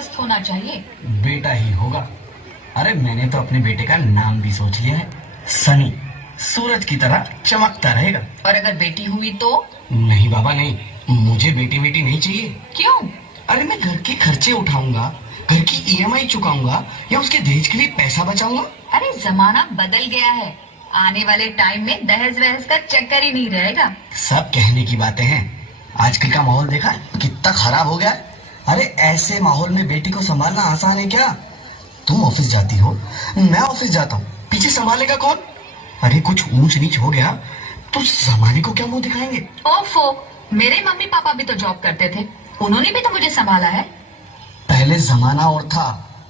स्वस्थ होना चाहिए। बेटा ही होगा। अरे मैंने तो अपने बेटे का नाम भी सोच लिया है, सनी। सूरज की तरह चमकता रहेगा। और अगर बेटी हुई तो? नहीं बाबा नहीं, मुझे बेटी बेटी नहीं चाहिए। क्यों? अरे मैं घर के खर्चे उठाऊंगा, घर की ईएमआई चुकाऊंगा या उसके दहेज के लिए पैसा बचाऊंगा। अरे जमाना बदल गया है, आने वाले टाइम में दहेज वहेज का चक्कर ही नहीं रहेगा। सब कहने की बातें हैं, आजकल का माहौल देखा कितना खराब हो गया है। अरे ऐसे माहौल में बेटी को संभालना आसान है क्या? तुम ऑफिस जाती हो, मैं ऑफिस जाता हूँ, पीछे संभालेगा कौन? अरे कुछ ऊंच नीच हो गया तो जमाने को क्या मुंह दिखाएंगे? ओफो, मेरे मम्मी पापा भी तो जॉब करते थे, उन्होंने भी तो मुझे संभाला है। पहले जमाना और था,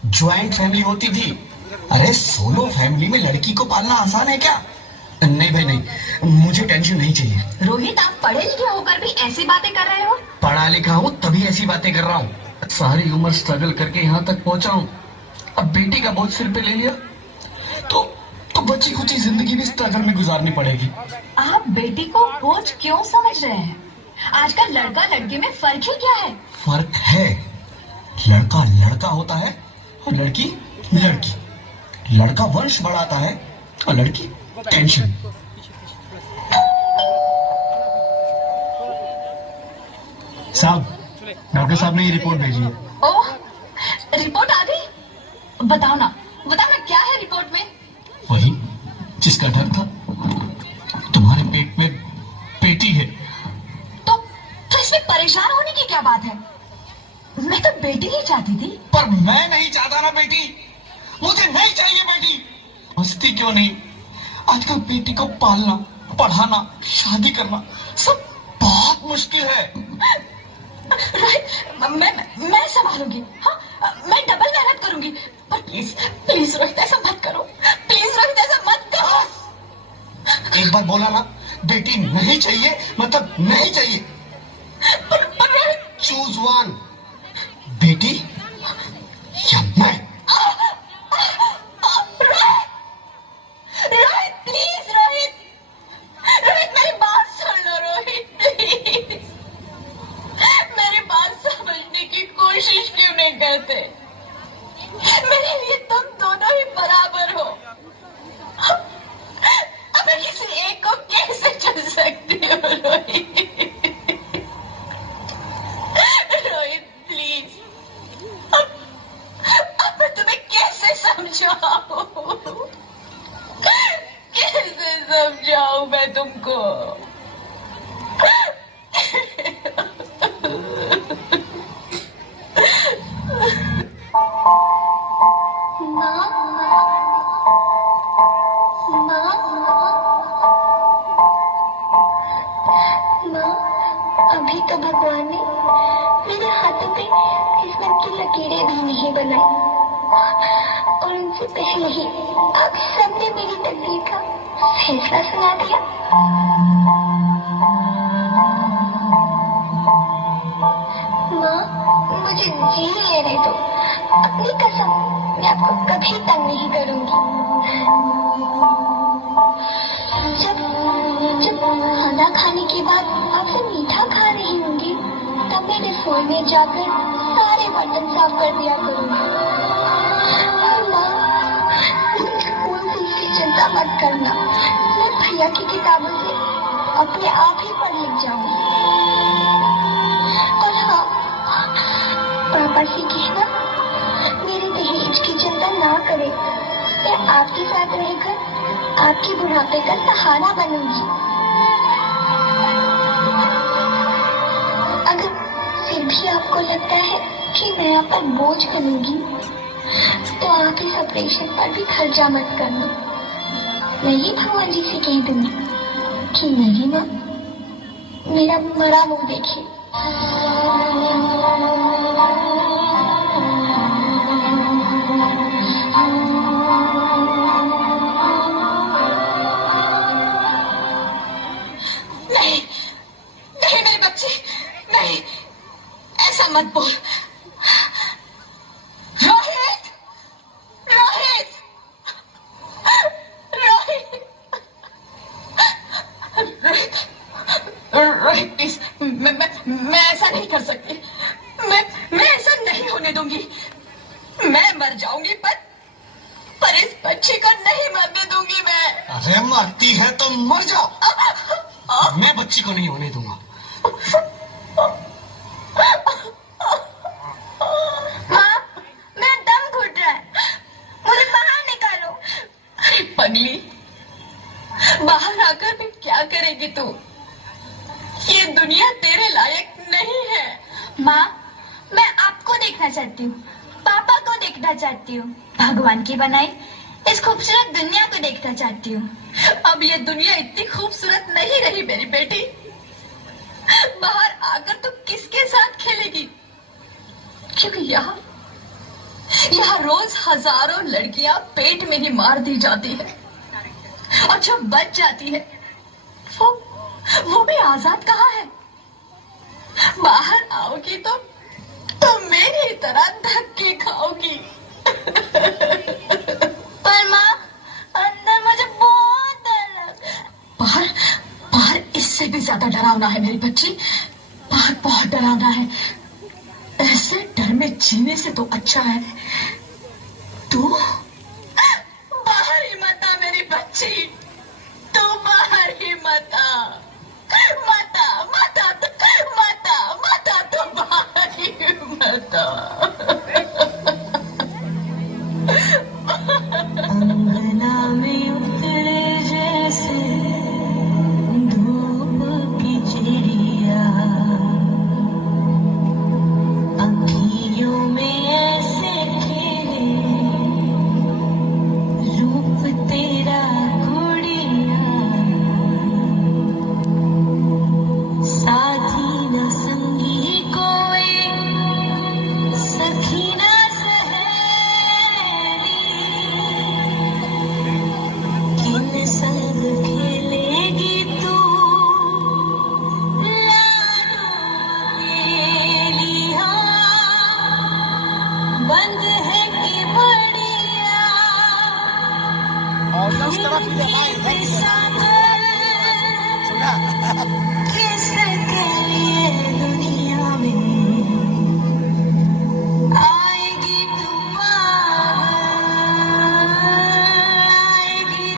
ज्वाइंट फैमिली होती थी। अरे सोलो फैमिली में लड़की को पालना आसान है क्या? नहीं भाई नहीं, मुझे टेंशन नहीं चाहिए। रोहित, आप पढ़े लिखे होकर भी ऐसी बातें कर रहे हो? पढ़ा लिखा हूँ तभी ऐसी बातें कर रहा हूँ। सारी उम्र स्ट्रगल करके यहाँ तक पहुँचा हूँ, अब बेटी का बोझ सिर पे ले लिया तो बची कुछ जिंदगी भी स्ट्रगल में गुजारनी पड़ेगी। आप बेटी को बोझ क्यों समझ रहे हैं? आजकल लड़का लड़की में फर्क ही क्या है? फर्क है, लड़का लड़का होता है और लड़की लड़की। लड़का वंश बढ़ाता है और लड़की टेंशन। साहब, डॉक्टर साहब ने ये रिपोर्ट भेजी है। ओह, रिपोर्ट आ गई? बताओ ना क्या है रिपोर्ट में? वही जिसका डर था, तुम्हारे पेट में बेटी है। तो इसमें परेशान होने की क्या बात है? मैं तो बेटी ही चाहती थी। पर मैं नहीं चाहता ना बेटी, मुझे नहीं चाहिए बेटी। मस्ती क्यों नहीं, आजकल बेटी को पालना, पढ़ाना, शादी करना सब बहुत मुश्किल है। मैं संभालूंगी। हाँ, मैं डबल मेहनत करूंगी। पर प्लीज प्लीज रोहित, ऐसा मत करो। प्लीज रोहित, ऐसा मत करो। एक बार बोला ना, बेटी नहीं चाहिए मतलब नहीं चाहिए। पर रोहित, चूज वन, बेटी या मैं। रोहित प्लीज, रोहित मेरी बात सुन लो। रोहित प्लीज, मेरी बात समझने की कोशिश क्यों नहीं करते? मेरे लिए तुम दोनों ही बराबर हो। अब मैं किसी एक को कैसे चुन सकती हूँ? रोहित प्लीज, अब मैं तुम्हें कैसे समझाऊं? कैसे समझाऊं मैं तुमको? अभी तो भगवान ने मेरे हाथों पे किस्मत की लकीरें भी नहीं बनाई और उनसे पहले ही आप सबने मेरी तकदीर का फैसला सुना दिया। माँ, मुझे जी लेने दो। अपनी कसम, मैं आपको कभी तंग नहीं करूंगी। जब खाना खाने के बाद आपसे मीठा खा रही होंगी, तब मैं रसोई में जाकर सारे बर्तन साफ कर दिया करूंगी। माँ, स्कूल फीस की चिंता मत करना, मैं भैया की किताबों से अपने आप ही पढ़ लिख जाऊंगी। और हाँ, पापा से कहना मेरे दहेज की चिंता ना करे। मैं आपके साथ रहकर आपके बुढ़ापे का सहारा बनूंगी। अगर फिर भी आपको लगता है कि मैं आप पर बोझ बनूंगी, तो आप इस ऑपरेशन पर भी खर्चा मत करना। मैं ही भगवान जी से कह दूंगी कि मेरी माँ मेरा मरा मुंह देखे। नहीं मेरे बच्चे, नहीं, ऐसा मत बोल। रोहित, रोहित, रोहित, रोहित, रोहित प्लीज, मैं ऐसा नहीं कर सकती। मैं ऐसा नहीं होने दूंगी। मर जाऊंगी, पर इस बच्ची को नहीं मरने दूंगी मैं। अरे मरती है तो मर जाओ, मैं बच्ची को नहीं होने दूंगा। माँ, मेरा दम घुट रहा है, मुझे बाहर निकालो। अरे पगली, बाहर आकर भी क्या करेगी तू? ये दुनिया तेरे लायक नहीं है। माँ, मैं आपको देखना चाहती हूँ, पापा को देखना चाहती हूँ, भगवान की बनाई इस खूबसूरत दुनिया को देखना चाहती हूँ। अब ये दुनिया इतनी खूबसूरत नहीं रही मेरी बेटी। बाहर आकर तू किसके साथ खेलेगी? क्योंकि यहाँ रोज हजारों लड़कियां पेट में ही मार दी जाती है, और जो बच जाती है वो भी आजाद कहाँ है? बाहर आओगी तो मेरी तरह धक्के खाओगी। पर माँ, अंदर मुझे बहुत डर लग रहा है। बाहर बाहर इससे भी ज्यादा डरावना है मेरी बच्ची। बाहर बहुत डरावना है। ऐसे डर में जीने से तो अच्छा है तू बाहर ही मत आ मेरी बच्ची। तू बाहर ही मत आ, मत आ, मत आ, मत आ, मत आ, तू बाहर ही मत आ। अंगना में उतरे जैसे धूप की चिड़िया, अखियों में ऐसे खेले रूप तेरा गुड़िया। साथी न संगी कोई, सखी न सहेली, किन संग खेलेगी तू लाडो अकेली। हाँ, बंद है कि बढ़िया और 10 तरफ ले भाई, सागर किसे